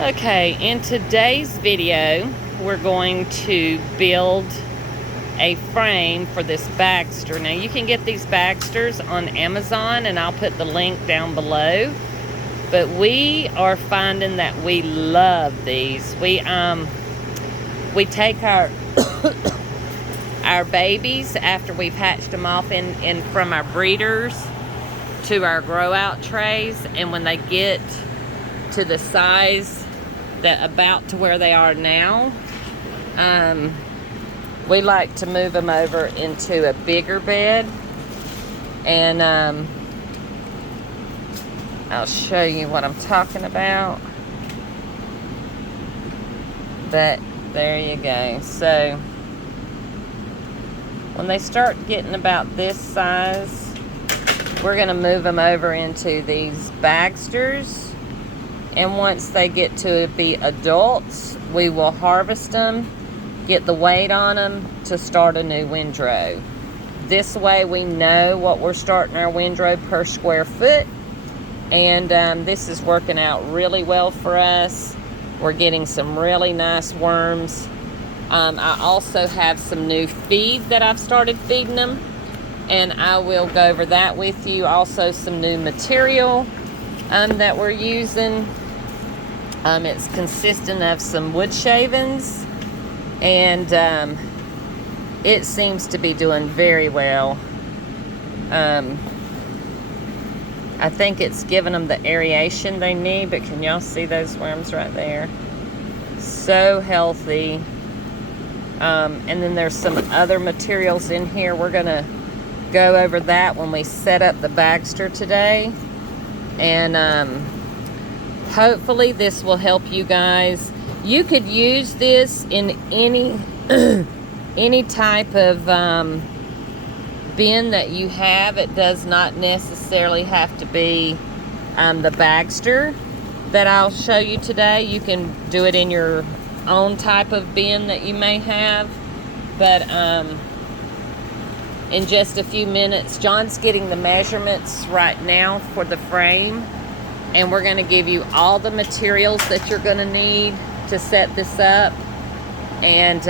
Okay, in today's video, we're going to build a frame for this Bagster. Now, you can get these Bagsters on Amazon, and I'll put the link down below. But we are finding that we love these. We take our our babies after we've hatched them off in from our breeders to our grow out trays, and when they get to the size that about to where they are now, we like to move them over into a bigger bed, and I'll show you what I'm talking about. But there you go. So when they start getting about this size, we're going to move them over into these Bagsters. And once they get to be adults, we will harvest them, get the weight on them to start a new windrow. This way we know what we're starting our windrow per square foot. And this is working out really well for us. We're getting some really nice worms. I also have some new feed that I've started feeding them, and I will go over that with you. Also some new material that we're using. It's consistent of some wood shavings, and it seems to be doing very well. I think it's giving them the aeration they need, but can y'all see those worms right there? So healthy. And then there's some other materials in here. We're gonna go over that when we set up the Bagster today. And hopefully this will help you guys. You could use this in any any type of bin that you have. It does not necessarily have to be the Bagster that I'll show you today. You can do it in your own type of bin that you may have. But in just a few minutes, John's getting the measurements right now for the frame, and we're going to give you all the materials that you're going to need to set this up. And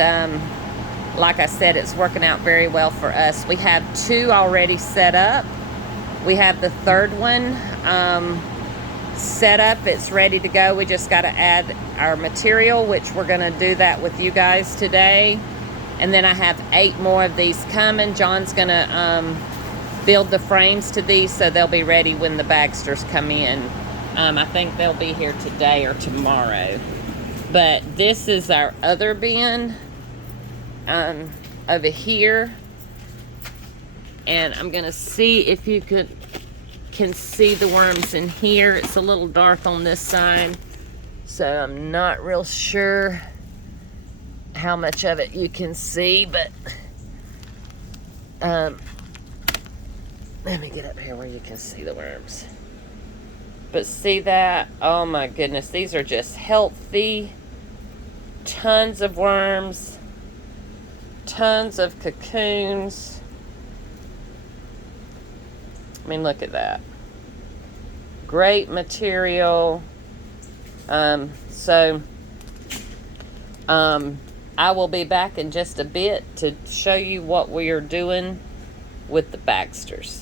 like I said, it's working out very well for us. We have 2 already set up. We have the 3rd one set up. It's ready to go. We just got to add our material, which we're going to do that with you guys today. And then I have 8 more of these coming. John's going to build the frames to these, so they'll be ready when the Bagsters come in. I think they'll be here today or tomorrow. But this is our other bin over here, and I'm gonna see if you can see the worms in here. It's a little dark on this side, so I'm not real sure how much of it you can see, but let me get up here where you can see the worms. But see that? Oh my goodness, these are just healthy. Tons of worms, tons of cocoons. I mean, look at that. Great material. I will be back in just a bit to show you what we are doing with the Bagsters.